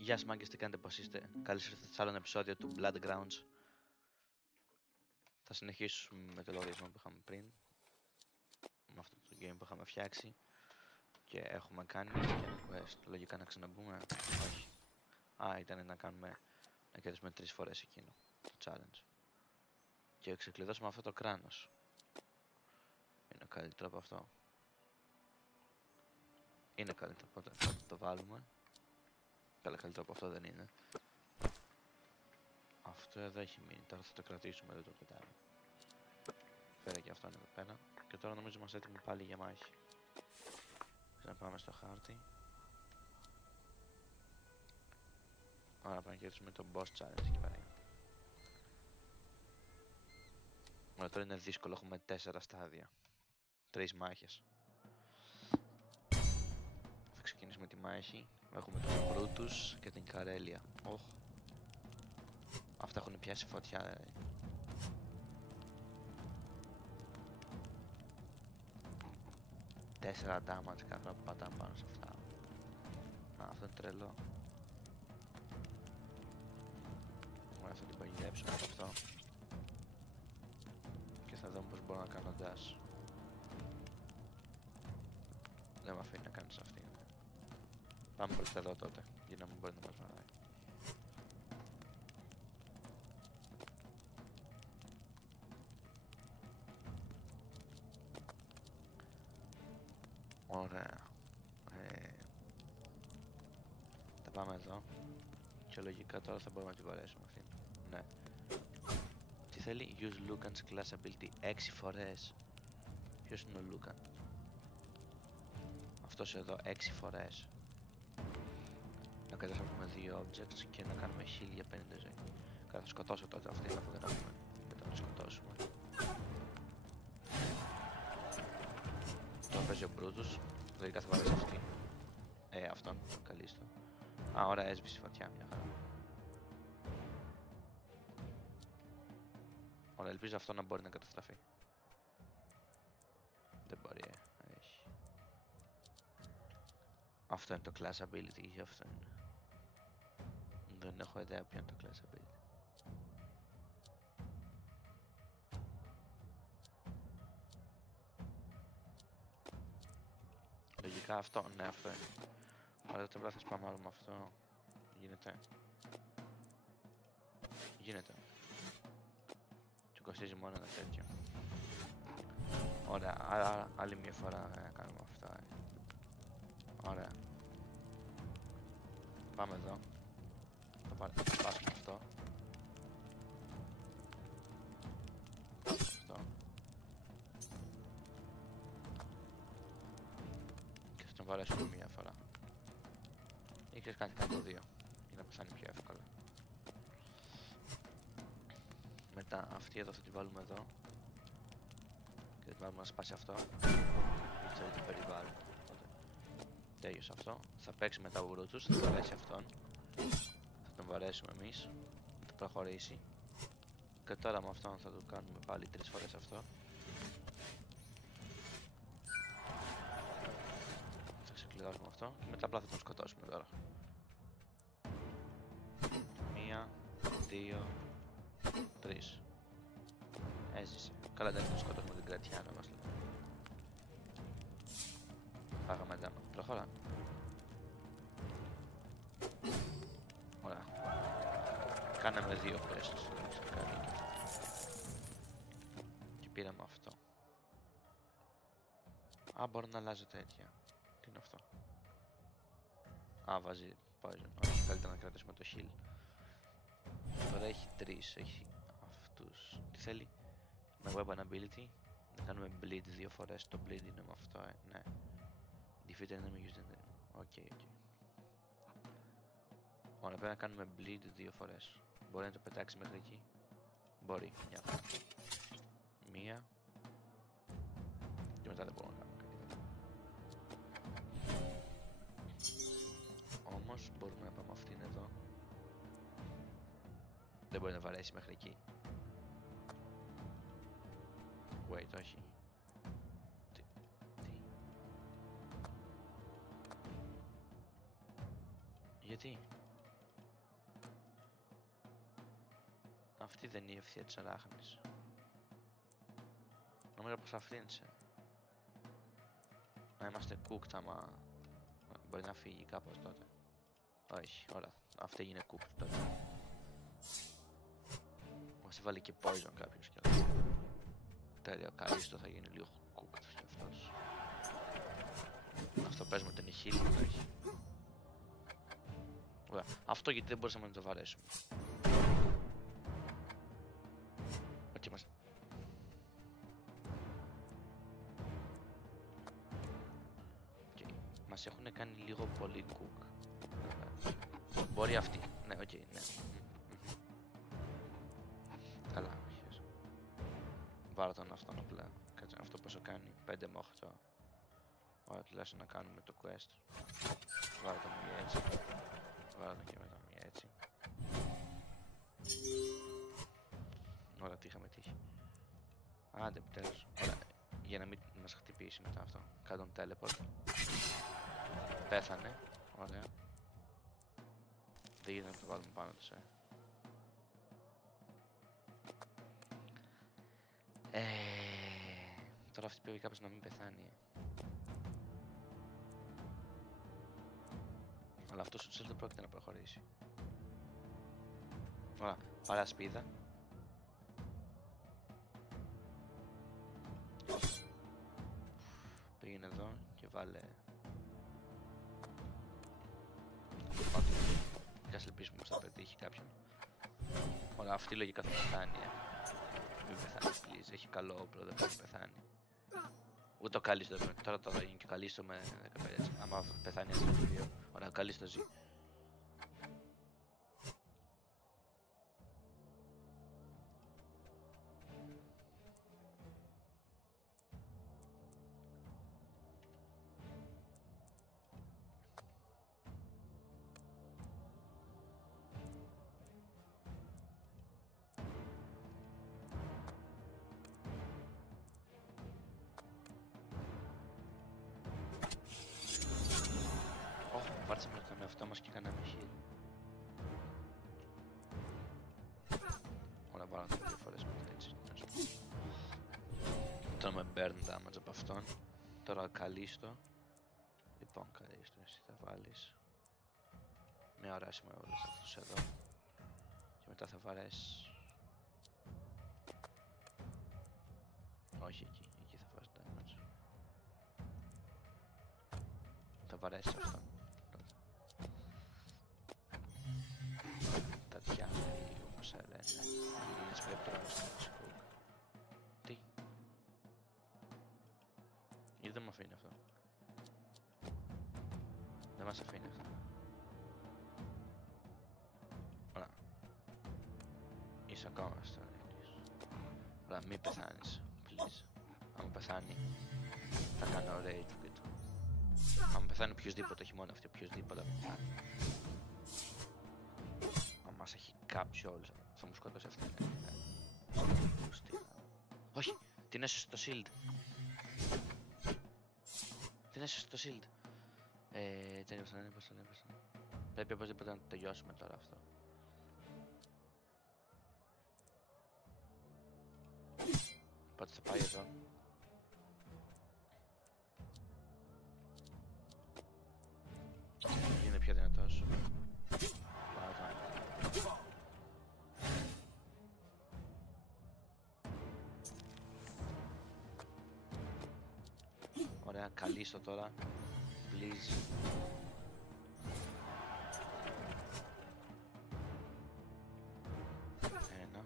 Γεια σας μάγκες, τι κάνετε, πώς είστε? Καλώς ήρθατε σε άλλο ένα επεισόδιο του Bloodgrounds. Θα συνεχίσουμε με το λογαριασμό που είχαμε πριν, με αυτό το game που είχαμε φτιάξει και έχουμε κάνει και ένα quest. Λογικά να ξαναμπούμε, όχι. Ήταν να κερδίσουμε 3 φορές εκείνο το challenge. Και ξεκλειδώσουμε αυτό το κράνος. Είναι καλύτερο από αυτό. Είναι καλύτερο, οπότε θα το βάλουμε. Καλά, καλύτερο από αυτό δεν είναι. Αυτό εδώ έχει μείνει, τώρα θα το κρατήσουμε, δεν το πετάμε. Φέρε και αυτόν εδώ πέρα. Και τώρα νομίζω είμαστε έτοιμοι πάλι για μάχη. Ξαναπάμε στο χάρτη. Άρα πάμε να κερδίσουμε το boss challenge εκεί πέρα. Ωραία, τώρα είναι δύσκολο, έχουμε 4 στάδια. 3 μάχες. Θα ξεκινήσουμε τη μάχη. Έχουμε τον Brutus και την Καρέλια. Αυτά έχουν πιάσει φωτιά. 4 damage κάθε φορά που πατάμε πάνω σε αυτά. Αυτό είναι τρελό. Ωραία, θα την παγιδέψουμε από αυτό. Και θα δούμε πως μπορώ να κάνω dash. Δεν με αφήνει να κάνεις αυτή. Πάμε προς εδώ τότε, για να μην μπορεί να μας βαράει. Ωραία. Θα πάμε εδώ. Και λογικά τώρα θα μπορούμε να την βαρέσουμε αυτή. Ναι. Τι θέλει? Use Lucan's class ability 6 φορές. Ποιος είναι ο Lucan? Αυτός εδώ 6 φορές. Να καταστρέφουμε 2 objects και να κάνουμε heal για 50 ζωή. Θα σκοτώσω τότε αυτή αφού δεν έχουμε. Μετά να το σκοτώσουμε. Τώρα παίζει ο Brutus. Λογικά θα βαρέσει αυτή. Αυτόν. Καλίστο. Ωραία, έσβησε φωτιά, μια χαρά. Ωραία, ελπίζω αυτό να μπορεί να καταστραφεί. Δεν μπορεί, έχει. Αυτό είναι το class ability, αυτό είναι. Δεν έχω ιδέα ποιο είναι το class ability. Λογικά αυτό, ναι, αυτό είναι. Ωραία, τώρα θα σπάμε άλλο με αυτό. Γίνεται. Γίνεται. Του κοστίζει μόνο ένα τέτοιο. Ωραία, άλλη μια φορά να κάνουμε αυτά. Ωραία. Πάμε εδώ. Θα σπάσουμε αυτό. Αυτό. Και θα τον βαρέσουμε μια φορά. Ή ξέρεις κάτι, κάνω 2. Για να πεθάνει πιο εύκολα. Μετά αυτή εδώ θα την βάλουμε εδώ. Και θα την βάλουμε να σπάσει αυτό. Δεν την περιβάλλει. Τέλειωσε αυτό. Θα παίξει μετά ο Brutus, θα βαρέσει αυτόν. Θα τον βαρέσουμε εμείς. Θα προχωρήσει. Και τώρα με αυτόν θα το κάνουμε πάλι 3 φορές αυτό. Θα ξεκλειδώσουμε αυτό και μετά απλά θα τον σκοτώσουμε τώρα. 1, 2, 3. Έζησε. Καλά, δεν θα τον σκοτώσουμε την κρατιά να μας λέει. Φάγαμε δάμα. Προχωρά. Ωραία. Κάναμε 2 quests. Και πήραμε αυτό. Μπορώ να αλλάζω τέτοια. Τι είναι αυτό? Βάζει poison. Όχι, καλύτερα να κρατήσουμε το heal. Τώρα έχει 3. Έχει αυτούς. Τι θέλει? Με weapon ability. Να κάνουμε bleed 2 φορές. Το bleed είναι με αυτό, ναι. Defeat enemy used enemy. Οκ. Ωραία, πρέπει να κάνουμε bleed 2 φορές. Μπορεί να το πετάξει μέχρι εκεί? Μπορεί, μια φορά. 1. Και μετά δεν μπορούμε να κάνουμε κάτι. Όμως μπορούμε να πάμε αυτήν εδώ. Δεν μπορεί να βαρέσει μέχρι εκεί. Wait, όχι. Τι? Γιατί? Αυτή δεν είναι η ευθεία της αράχνης. Νομίζω πως αυτή είναι. Να είμαστε cooked άμα μπορεί να φύγει κάπως τότε. Όχι, ωραία. Αυτή έγινε cooked τότε. Μας έβαλε και poison κάποιος κι άλλο. Τέλειο, καλύστο θα γίνει λίγο cooked κι αυτός. Αυτό πες μου ότι είναι heal, όχι. Ωραία. Αυτό γιατί δεν μπορούσαμε να το βαρέσουμε. Οκ, είμαστε. Μας έχουν κάνει λίγο πολύ cook. Μπορεί αυτή. Ναι, οκ, ναι. Καλά, όχι. Βάρω τον αυτόν απλά. Κάτσε, αυτό πόσο κάνει. 5 με 8. Ωραία, τουλάχιστον να κάνουμε το quest. Βάρω τον μία έτσι. Βάρω τον και μετά μία έτσι. Ωραία, τι είχαμε τύχει. Άντε, επιτέλους. Ωραία, για να μην μας χτυπήσει μετά αυτό. Κάτω τον teleport. Πέθανε. Ωραία. Δεν γίνεται να το βάλουμε πάνω τους, Τώρα αυτή πρέπει κάποιος να μην πεθάνει. Αλλά αυτός ο Τσέλ δεν πρόκειται να προχωρήσει. Ωραία, πάρε ασπίδα. Πήγαινε εδώ και βάλε... Ας ελπίσουμε πως θα πετύχει κάποιον. Ωραία, αυτή λογικά θα πεθάνει. Μην πεθάνει, please. Έχει καλό όπλο, δεν πρέπει να πεθάνει. Ούτε το καλύστο δεν πρέπει. Τώρα θα γίνει και καλύστο με 15 έτσι. Άμα πεθάνει έτσι το 2. Ωραία, καλύστο ζει. Βάρτσαμε τον εαυτό μας και κάναμε heal. Ωραία, βάλαμε 2 φορές μετά έτσι. Τώρα με burn damage από αυτόν. Τώρα καλύστο. Λοιπόν, καλύστο, εσύ θα βάλεις μια οράσιμο όλες αυτούς εδώ. Και μετά θα βαρέσεις... Όχι εκεί, εκεί θα βάζεις damage. Θα βαρέσεις αυτόν. Όπως λένε, είναι πρέπει τώρα να στείλεις cook. Τι? Γιατί δεν μου αφήνει αυτό? Δεν μας αφήνει αυτό. Ωραία. Είσαι ακόμα στο ίδιος. Ωραία, μη πεθάνεις, please. Αν πεθάνει, θα κάνω raid του και του. Αν πεθάνει οποιοσδήποτε, όχι μόνο αυτό, οποιοσδήποτε πεθάνει. Μας έχει κάψει όλους. Θα μου σκότωσε αυτή. Όχι! Την έσωσε το shield. Την έσωσε το shield. Τέλειωσαν. Πρέπει οπωσδήποτε να το τελειώσουμε τώρα αυτό. Οπότε θα πάει εδώ. Είναι πιο δυνατός. Ωραία, καλύστο τώρα. Please. Ένα.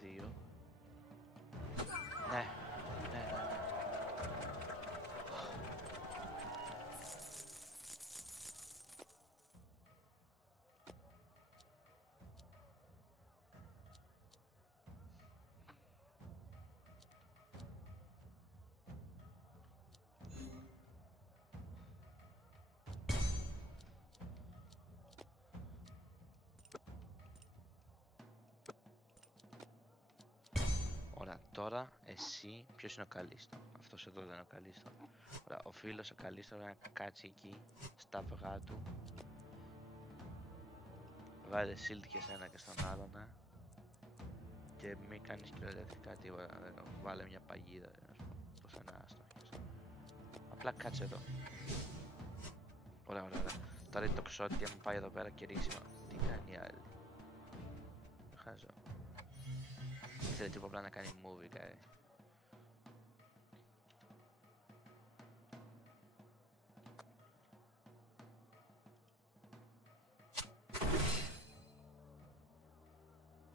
2. Ναι. Ωραία, τώρα εσύ ποιος είναι ο καλύστο? Αυτός εδώ δεν είναι ο καλύστο. Ωραία, ο φίλος ο καλύστο να κάτσει εκεί στα αυγά του. Βάλε shield και σένα και στον άλλον. Και μην κάνεις κυριολεκτικά τίποτα. Βάλε μια παγίδα. Πουθενά άστο. Απλά κάτσε εδώ. Ωραία, ωραία, ωραία. Τώρα είναι το ξότι και μου πάει εδώ πέρα και ρίξει. Τι κάνει η άλλη. Χάζω. Ήθελε τίποτα απλά να κάνει movie, κάτι.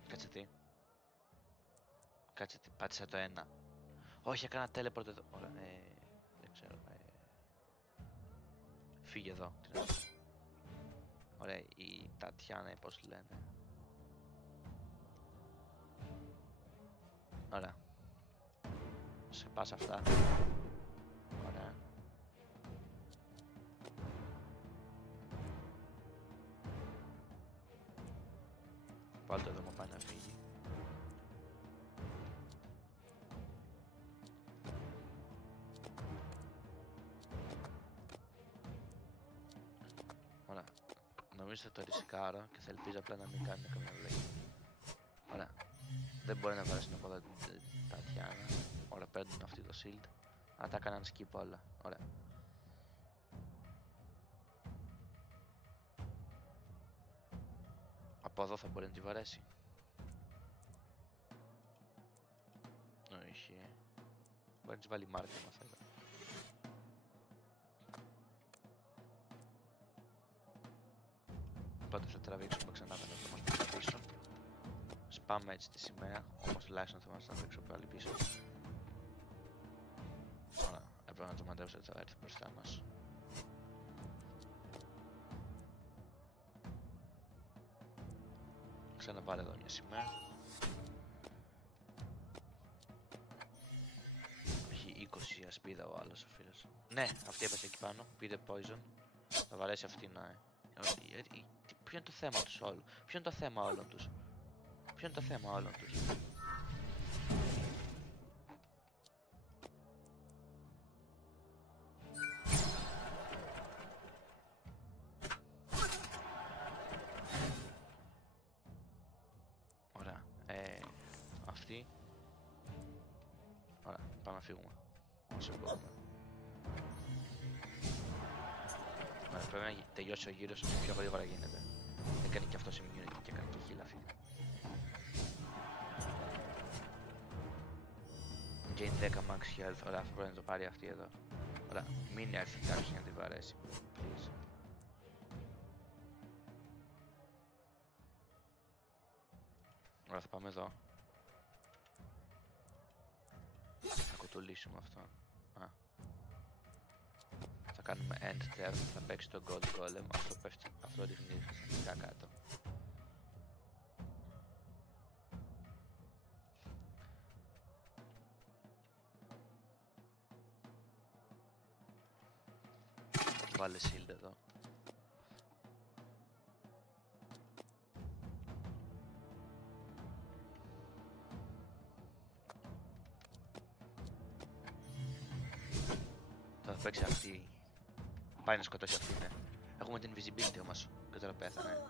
Κάτσε τι. Κάτσε τι. Πάτησα το ένα. Όχι, έκανα teleport εδώ. Ωραία, δεν ξέρω. Φύγε εδώ. Ωραία, η Τατιάνα, πώς λένε. Ωραία. Σε πας αυτά. Ωραία. Πάλι το εδώ μου πάει να φύγει. Ωραία. Νομίζω θα το ρισκάρω και θα ελπίζω απλά να μην κάνει καμία βλέγη. Ωραία. Δεν μπορεί να βαρέσει από εδώ την Τατιάνα. Ωραία, παίρνουν αυτή το shield. Αλλά τα έκαναν skip όλα. Ωραία. Από εδώ θα μπορεί να τη βαρέσει. Όχι. Μπορεί να της βάλει μάρκα μας εδώ. Οπότε θα τραβήξουμε ξανά τον εαυτό μας προς τα πίσω. Σπάμε έτσι τη σημαία, όμως τουλάχιστον θα μας τραβήξω πάλι πίσω. Ωραία, έπρεπε να το μαντέψω ότι θα έρθει μπροστά μας. Ξαναβάλε εδώ μια σημαία. Έχει 20 ασπίδα ο άλλος ο φίλος. Ναι, αυτή έπεσε εκεί πάνω, πήρε poison. Θα βαρέσει αυτή να... Ποιο είναι το θέμα τους όλων? Ποιο είναι το θέμα όλων τους? Ποιο είναι το θέμα όλων τους? Ωραία. Αυτή. Ωραία, πάμε να φύγουμε. Όσο μπορούμε. Ωραία, πρέπει να τελειώσει ο γύρος όσο πιο γρήγορα γίνεται. Έκανε και αυτό σε immunity και έκανε και heal αυτή. Gain 10 max health. Ωραία, αυτό πρέπει να το πάρει αυτή εδώ. Ωραία, μην έρθει κάποιος για να την βαρέσει. Please. Ωραία, θα πάμε εδώ. Θα κουτουλήσουμε αυτό. Α. Θα κάνουμε end turn, θα παίξει το gold golem. Αυτό πέφτει, αυτό ρίχνει χρησιμικά κάτω. Βάλε shield εδώ. Θα παίξει αυτή. Πάει να σκοτώσει αυτή, ναι. Έχουμε την invisibility όμως και τώρα πέθανε.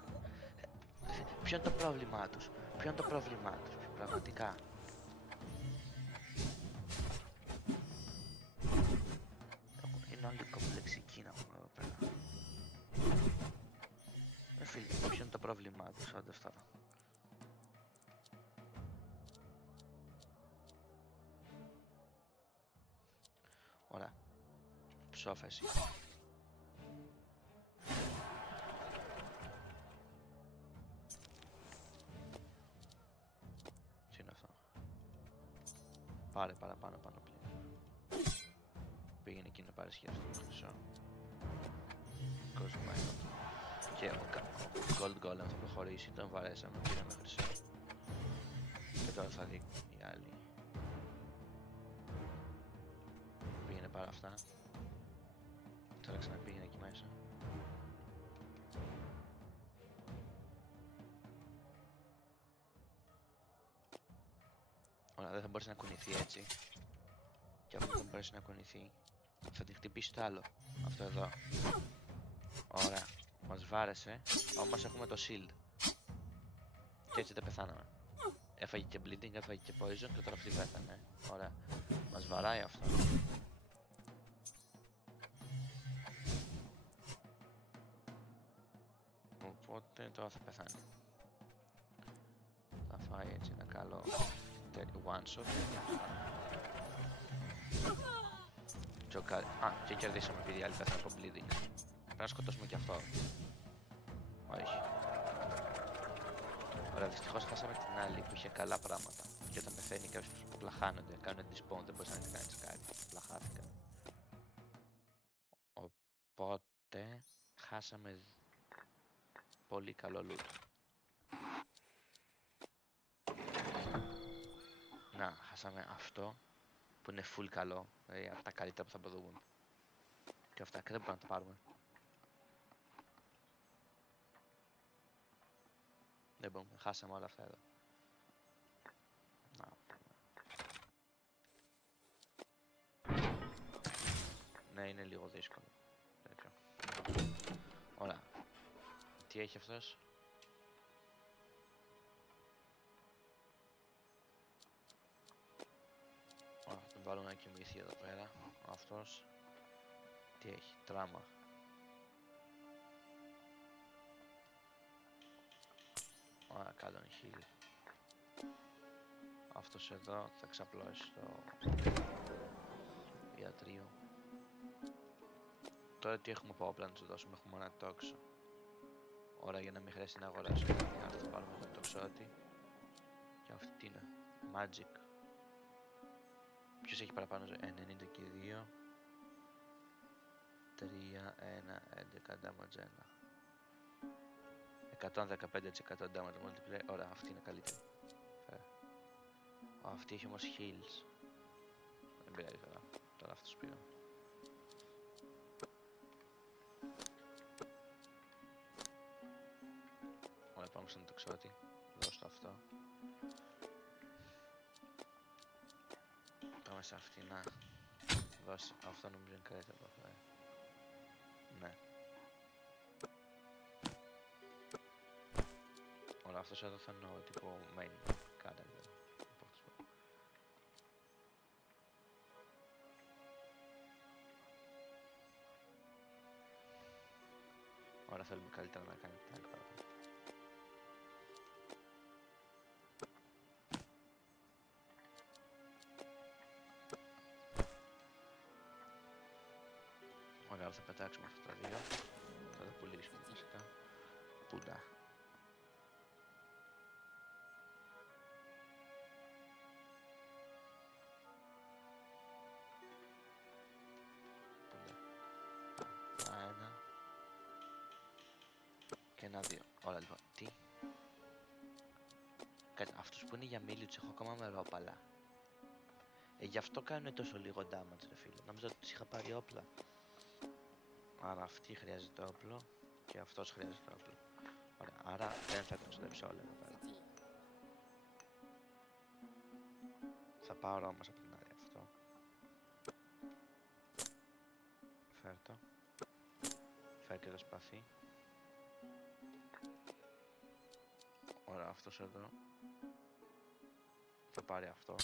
Ποιο είναι το πρόβλημά τους? Ποιο είναι το πρόβλημά τους? Πραγματικά. Είναι όλοι κομπλεξικοί να πούμε εδώ πέρα. Φίλε, ποιο είναι το πρόβλημά τους όντως τώρα? Ωραία. Ψόφεση. Τι είναι αυτό? Πάρε παραπάνω πάνω πλέον. Πήγαινε εκεί να πάρεις και αυτό το χρυσό. Κόσμο και ο Gold Golem θα προχωρήσει, τον βαρέσαμε, πήραμε χρυσό. Και τώρα θα δει η άλλη. Πήγαινε πάρα αυτά. Τώρα ξαναπήγαινε εκεί μέσα. Ωραία, δεν θα μπορέσει να κουνηθεί έτσι. Και αφού δεν μπορέσει να κουνηθεί, θα τη χτυπήσει το άλλο. Αυτό εδώ. Ωραία. Μας βάρεσε, όμως έχουμε το shield. Και έτσι δεν πεθάναμε. Έφαγε και bleeding, έφαγε και poison και τώρα αυτή πέθανε. Ωραία. Μας βαράει αυτό. Οπότε τώρα θα πεθάνει. Θα φάει έτσι ένα καλό one shot. Και κερδίσαμε επειδή οι άλλοι πέθανε από bleeding. Πρέπει να σκοτώσουμε και αυτό. Όχι. Ωραία, δυστυχώς χάσαμε την άλλη που είχε καλά πράγματα. Και όταν πεθαίνει κάποιος απλά χάνονται, κάνουν despawn, δεν μπορείς να κάνεις κάτι. Απλά χάθηκαν. Οπότε χάσαμε πολύ καλό loot. Να, χάσαμε αυτό που είναι full καλό, δηλαδή από τα καλύτερα που θα προδούμε. Και αυτά και δεν μπορούμε να τα πάρουμε. Δεν μπορούμε, χάσαμε όλα αυτά εδώ. Να. Ναι, είναι λίγο δύσκολο. Ωραία. Τι έχει αυτός? Ωραία, θα τον βάλουμε να κοιμηθεί εδώ πέρα. Αυτός τι έχει? Τράμα. Ωραία, καλό χείλη. Αυτός εδώ θα ξαπλώσει στο ιατρείο. Τώρα τι έχουμε από όπλα να του δώσουμε? Έχουμε ένα τόξο. Ωραία, για να μην χρειάζεται να αγοράσω κάτι άλλο θα πάρουμε το τοξότη. Και αυτή τι είναι? Magic. Ποιος έχει παραπάνω ζωή? 90 και 2. 3, 1, 11 damage 1. 115% damage multiplier. Ωραία, αυτή είναι καλύτερη. Αυτή έχει όμως heals. Δεν πειράζει τώρα. Τώρα αυτός πήρα. Ωραία, πάμε στον τοξότη. Δώσ' το αυτό. Πάμε σε αυτή να δώσει. Αυτό νομίζω είναι καλύτερο από αυτό. Ναι. Ωραία, αυτός εδώ θα είναι ο τύπο main character. Ωραία, θέλουμε καλύτερα να κάνει tank παραπάνω. Ωραία, θα πετάξουμε αυτά τα δύο. Θα τα πουλήσουμε φυσικά. Πούντα. Ένα. Και ένα δύο. Ωραία λοιπόν. Τι? Αυτούς που είναι για μίλη τους έχω ακόμα με ρόπαλα. Γι' αυτό κάνουν τόσο λίγο damage ρε φίλε. Νόμιζα ότι τους είχα πάρει όπλα. Άρα αυτή χρειάζεται όπλο και αυτός χρειάζεται όπλο. Ωραία, άρα δεν θα τον ξοδέψω όλα εδώ πέρα. Θα πάρω όμως από την άλλη αυτό. Φέρ το. Φέρ και το σπαθί. Ωραία, αυτός εδώ θα πάρει αυτό.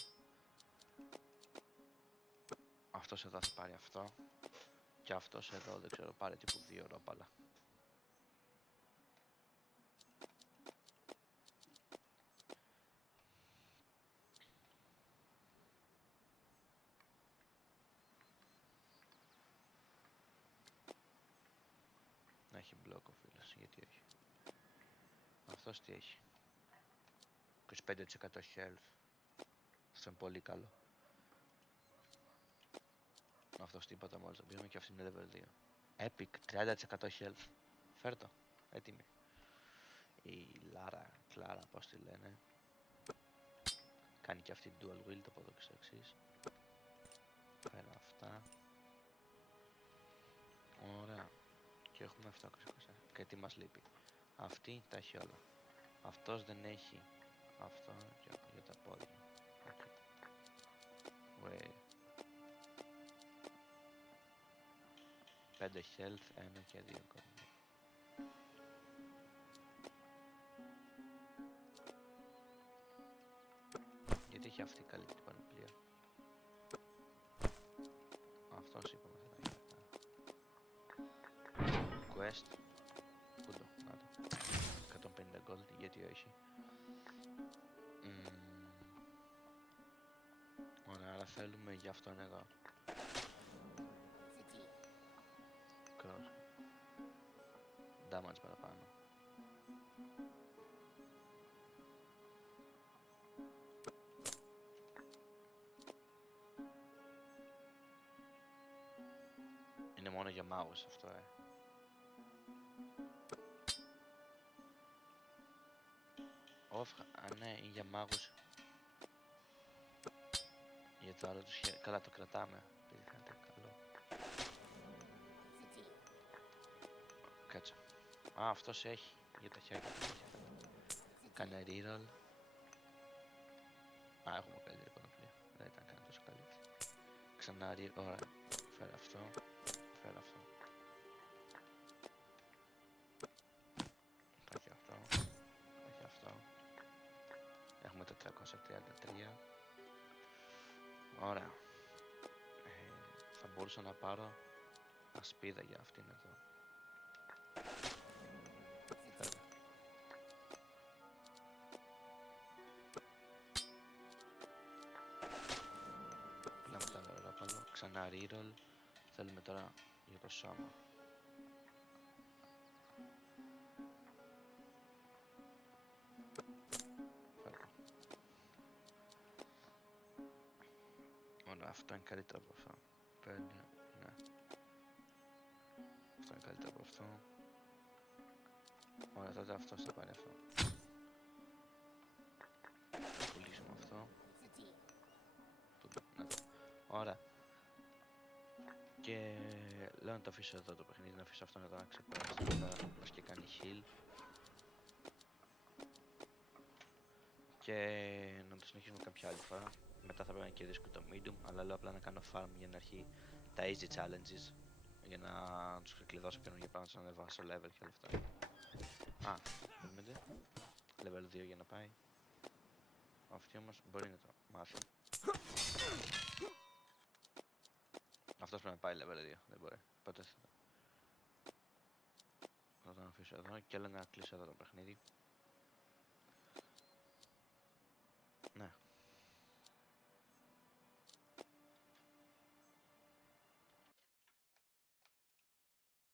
Αυτός εδώ θα πάρει αυτό. Και αυτός εδώ δεν ξέρω, πάρει τύπου 2 ρόπαλα. Να έχει μπλοκ ο φίλος, γιατί όχι. Αυτός τι έχει? 25% health. Αυτό είναι πολύ καλό. Αυτός τίποτα μόλις τον πήγαμε και αυτή είναι level 2. Epic, 30% health. Φέρ' το, έτοιμη. Η Κλάρα, πώς τη λένε. Κάνει και αυτή dual wield από εδώ και στο εξής. Φέρω αυτά. Ωραία. Και έχουμε 720. Και τι μας λείπει? Αυτή τα έχει όλα. Αυτός δεν έχει αυτό για τα πόδια. Okay. 5 health, 1 και 2 κομμάτια. έχει αυτή καλή την πανοπλία. Αυτός είπαμε θα ήταν. Quest. Πού το, να το. 150 gold, γιατί όχι. Ωραία, άρα θέλουμε για αυτόν εδώ. Cross. Damage παραπάνω. Είναι μόνο για μάγους αυτό, ναι, είναι για μάγους. Για το άλλο τους χέρι. Καλά, το κρατάμε. Κάτι καλό. Κάτσε. Α, αυτός έχει για τα χέρια. Κάνε reroll. Α, έχουμε καλύτερη πανοπλία. Δεν ήταν καν τόσο καλή. Ξανά reroll. Ωραία. Φέρε αυτό. Φέρε αυτό. Το έχει αυτό. Το έχει αυτό. Έχουμε 433. Ωραία. Θα μπορούσα να πάρω ασπίδα για αυτήν εδώ. Φέρε. Πουλάμε τα αερόπαλο. Ξανά reroll. Θέλουμε τώρα για το σώμα. Ωραία, αυτό είναι καλύτερο από αυτό. 5, ναι. Αυτό είναι καλύτερο από αυτό. Ωραία, τότε αυτός θα πάρει αυτό. Θα πουλήσουμε αυτό. Ναι. Ωραία. Και λέω να το αφήσω εδώ το παιχνίδι, να αφήσω αυτόν εδώ να ξεπεράσει μετά, μας και κάνει heal. Και να το συνεχίσουμε κάποια άλλη φορά. Μετά θα πρέπει να κερδίσω το medium, αλλά λέω απλά να κάνω farm για να αρχίσει τα easy challenges. Για να τους ξεκλειδώσω καινούργια πράγματα, να ανεβάσω level και όλα αυτά. Α, δείτε. Level 2 για να πάει. Αυτή όμως μπορεί να το μάθει. Αυτός πρέπει να πάει level 2, δεν μπορεί. Οπότε θα τον αφήσω εδώ και λέω να κλείσω εδώ το παιχνίδι.